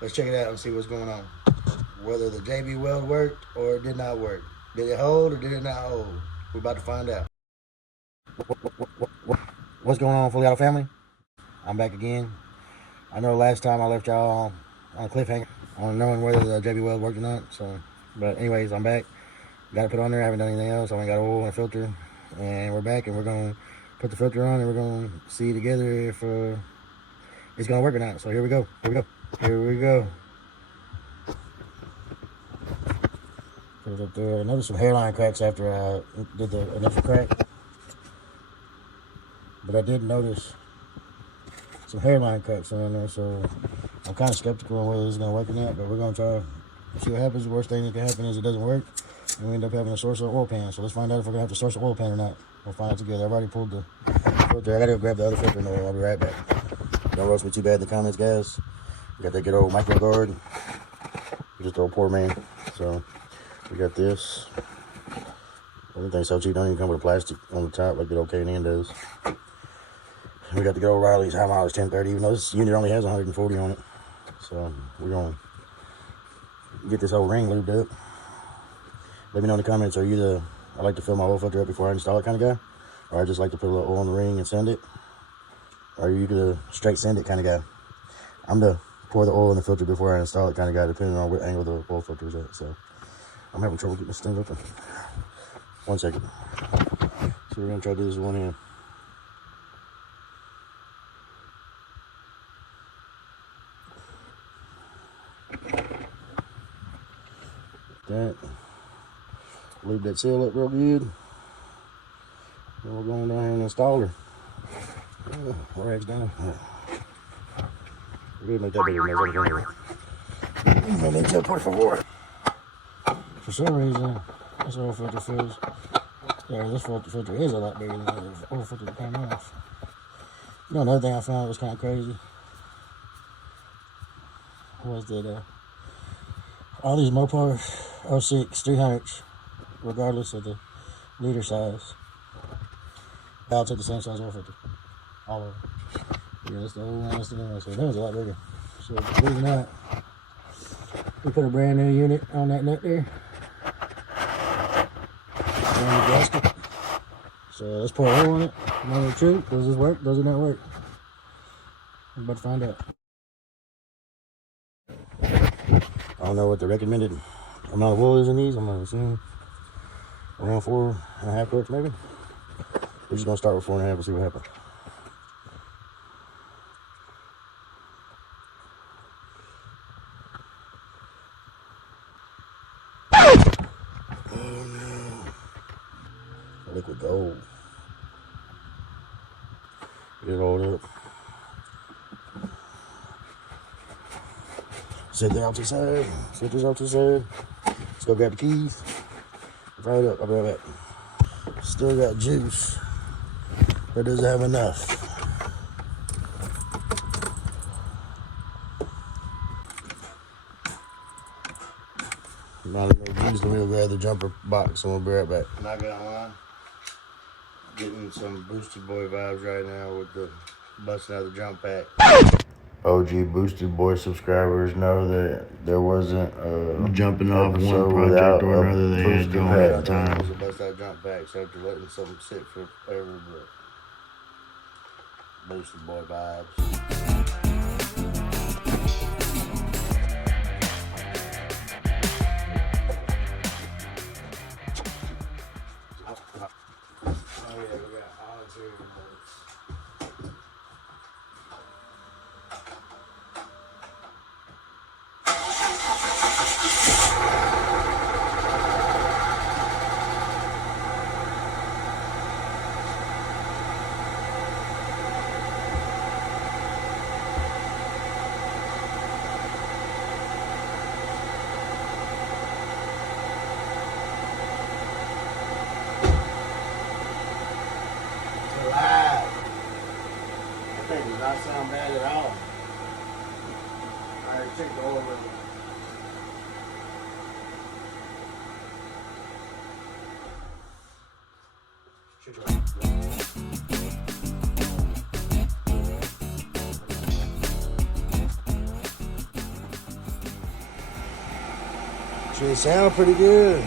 Let's check it out and see what's going on. Whether the JB weld worked or it did not work. Did it hold or did it not hold? We're about to find out. What's going on, Fully Auto family? I'm back again. I know last time I left y'all on a cliffhanger on knowing whether the JB weld worked or not. So, but anyways, I'm back. Got to put on there. I haven't done anything else. I only got oil and a filter, and we're back. And we're gonna put the filter on, and we're gonna see together if it's gonna work or not. So here we go. Here we go. Here we go. Put it up there. I noticed some hairline cracks after I did the initial crack, but I did notice some hairline cracks in there. So I'm kind of skeptical on whether it's gonna work or not. But we're gonna try to see what happens. The worst thing that can happen is it doesn't work, and we end up having to source an oil pan. So let's find out if we're gonna have to source an oil pan or not. We'll find out together. I've already pulled the filter. I gotta go grab the other filter in the oil. I'll be right back. Don't roast me too bad in the comments, guys. We got that good old micro guard. Just old poor man. So we got this. Everything's so cheap. Don't even come with a plastic on the top like the old K&N does. We got the good old Riley's high mileage 1030, even though this unit only has 140 on it. So we're gonna get this whole ring lubed up. Let me know in the comments, are you the I like to fill my oil filter up before I install it kind of guy? Or I just like to put a little oil in the ring and send it? Or are you the straight send it kind of guy? I'm the pour the oil in the filter before I install it kind of guy, depending on what angle the oil filter is at. So I'm having trouble getting this thing open. 1 second. So we're gonna try to do this with one hand. That. Lube that seal up real good. Then we're going down here and install her. Rags down. We're gonna make that bigger. Por favor. For some reason, this oil filter feels. Yeah, this filter is a lot bigger than the oil filter that came off. You know, another thing I found was kind of crazy was that all these Mopar 06 300s, regardless of the liter size, they all take the same size oil filter. All of them. Yeah, that's the old one, that's the new one. So that was a lot bigger. So believe it or not, we put a brand new unit on that nut there. Brand new gasket. So let's pour oil on it. Moment of truth. Does this work? Does it not work? I'm about to find out. I don't know what the recommended amount of oil is in these. I'm gonna assume around 4.5 quarts maybe. We're just gonna start with 4.5 and see what happens. Oh no. Liquid gold. Get it rolled up. Set that off to the side. Set this off to the side. Let's go grab the keys. Fire it up. I'll be right back. Still got juice, but does it have enough? Not enough juice, then we'll grab the jumper box and we'll be right back. Not gonna lie, getting some Boosted Boy vibes right now with the busting out the jump pack. OG Boosted Boy subscribers know that there wasn't jumping off one project or another they had going at the time. It was a bust out jump pack, so after letting something sit forever, but Boosted Boy vibes. That does not sound bad at all. Alright, check the oil level. Check it out. She sounds pretty good.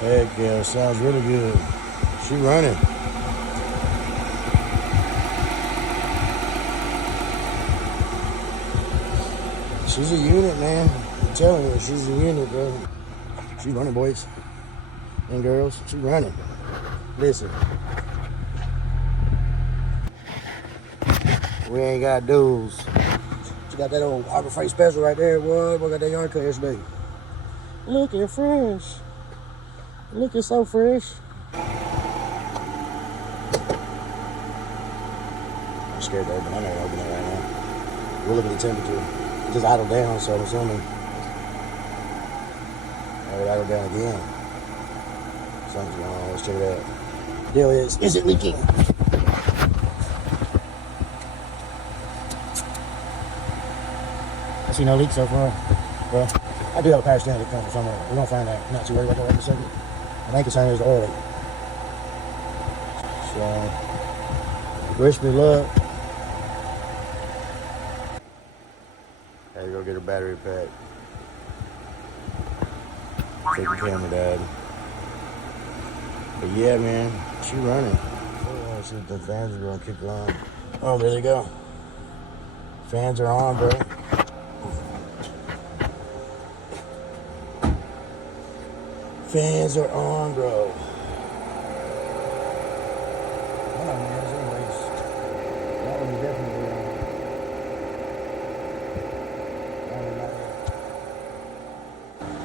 Heck yeah, sounds really good. She running. She's a unit, man. I'm telling you, she's a unit, bro. She's running, boys and girls. She's running. Listen. We ain't got dudes. She got that old Harbor Freight special right there. What? We got that yard cut yesterday. Looking fresh. Looking so fresh. I'm scared to open. I'm not gonna open it right now. We'll look at the temperature. It just idled down, so I'm assuming. Oh, it idled down again. Something's going on. Let's check it out. Deal is it leaking? I see no leak so far. Well, I do have a power stand that comes from somewhere. We're gonna find out. I'm not too worried about that right in a second. My main concern is the oil leak. So, wish me luck. Had to go get her battery pack. Take the camera, Dad. But yeah, man, she running. Oh, see if the fans are gonna kick on. Oh, there they go. Fans are on, bro. Fans are on, bro. Hold on, man. Anyways, that one is definitely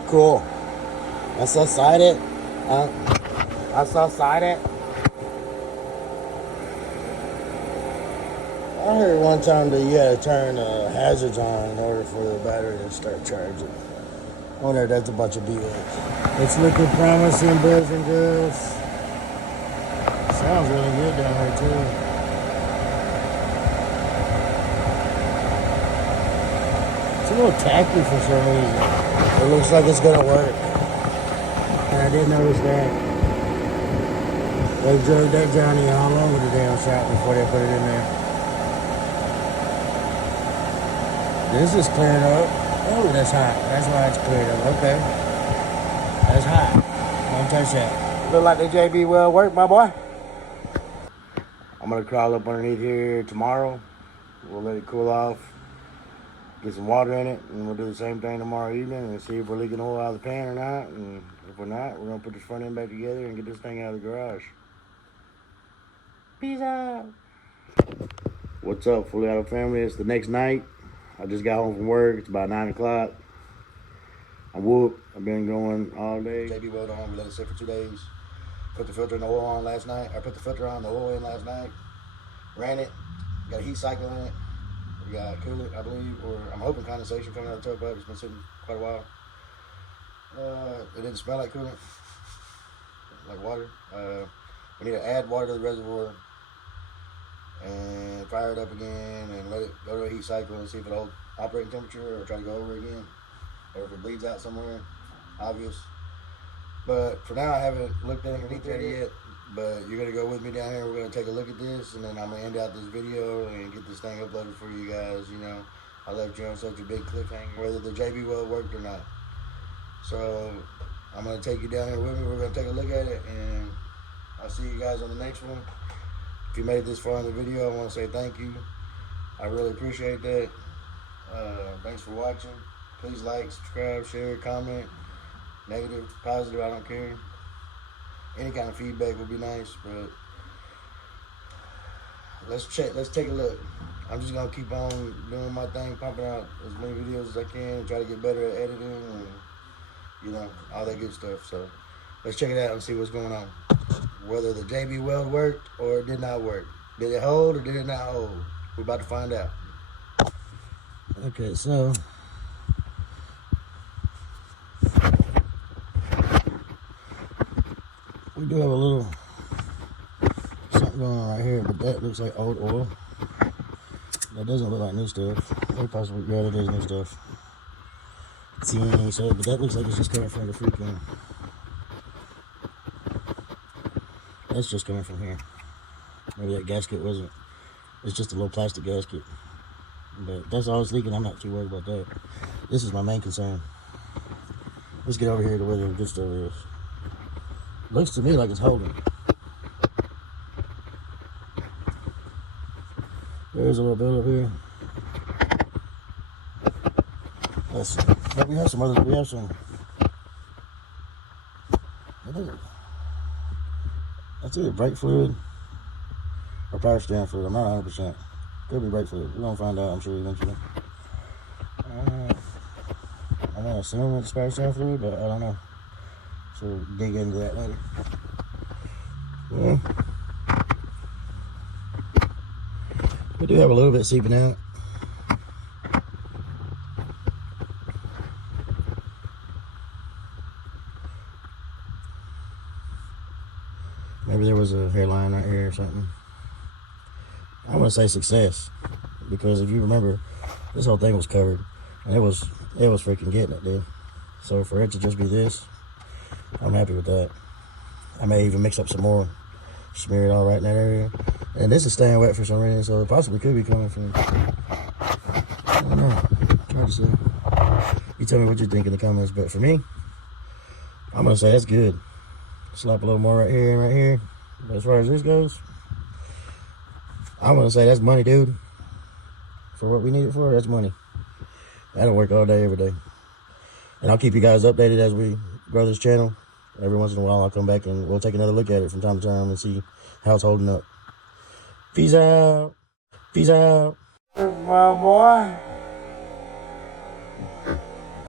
on. Cool. I'm so excited. I'm so excited. I heard one time that you had to turn hazards on in order for the battery to start charging. I wonder if that's a bunch of BS. It's looking promising, boys and girls. Sounds really good down here, too. It's a little tacky for some reason. It looks like it's gonna work. And I did notice that. They drove that Johnny all over the damn shop before they put it in there. This is clearing up. Oh, that's hot. That's why it's cleared up. Okay. That's hot. Don't touch that. Look like the JB well work, my boy. I'm gonna crawl up underneath here tomorrow. We'll let it cool off. Get some water in it, and we'll do the same thing tomorrow evening and see if we're leaking oil out of the pan or not. And if we're not, we're gonna put this front end back together and get this thing out of the garage. Peace out. What's up, Fully Auto family? It's the next night. I just got home from work. It's about 9 o'clock. I'm whooped. I've been going all day. JB weld on. We let it sit for 2 days. Put the filter and the oil on last night. I put the filter on, the oil in last night. Ran it. Got a heat cycle in it. We got coolant, I believe, or I'm hoping condensation coming out of the tailpipe. It's been sitting quite a while. It didn't smell like coolant, like water. We need to add water to the reservoir and fire it up again and let it go to a heat cycle and see if it'll operating temperature or try to go over again, or if it bleeds out somewhere, obvious. But for now, I haven't looked underneath there yet. But you're gonna go with me down here. We're gonna take a look at this, and then I'm gonna end out this video and get this thing uploaded for you guys. You know, I left you on such a big cliffhanger, whether the JB well worked or not. So I'm gonna take you down here with me. We're gonna take a look at it, and I'll see you guys on the next one. If you made it this far in the video, I want to say thank you. I really appreciate that. Thanks for watching. Please like, subscribe, share, comment. Negative, positive, I don't care. Any kind of feedback would be nice, but let's take a look. I'm just gonna keep on doing my thing, pumping out as many videos as I can, try to get better at editing and, you know, all that good stuff. So let's check it out and see what's going on. Whether the JB weld worked or it did not work. Did it hold or did it not hold? We're about to find out. Okay, so we do have a little something going on right here, but that looks like old oil. That doesn't look like new stuff. Or possibly, yeah, it is new stuff. See, so, but that looks like it's just coming from the freaking. That's just coming from here. Maybe that gasket wasn't. It's just a little plastic gasket. But that's all it's leaking. I'm not too worried about that. This is my main concern. Let's get over here to where the good stuff is. Looks to me like it's holding. There's a little build up here. Let's see. But we have some other. We have some. That's either brake fluid or power steering fluid. I'm not 100%. Could be brake fluid. We're gonna find out, I'm sure, eventually. I'm gonna assume it's power steering fluid, but I don't know. So we'll dig into that later. Yeah. We do have a little bit seeping out. Maybe there was a hairline right here or something. I want to say success, because if you remember, this whole thing was covered, and it was freaking getting it, dude. So for it to just be this, I'm happy with that. I may even mix up some more, smear it all right in that area. And this is staying wet for some reason, so it possibly could be coming from. I don't know. Try to see. You tell me what you think in the comments, but for me, I'm gonna say that's good. Slap a little more right here and right here. But as far as this goes, I'm gonna say that's money, dude. For what we need it for, that's money. That'll work all day, every day. And I'll keep you guys updated as we grow this channel. Every once in a while, I'll come back and we'll take another look at it from time to time and see how it's holding up. Peace out. Peace out. My boy.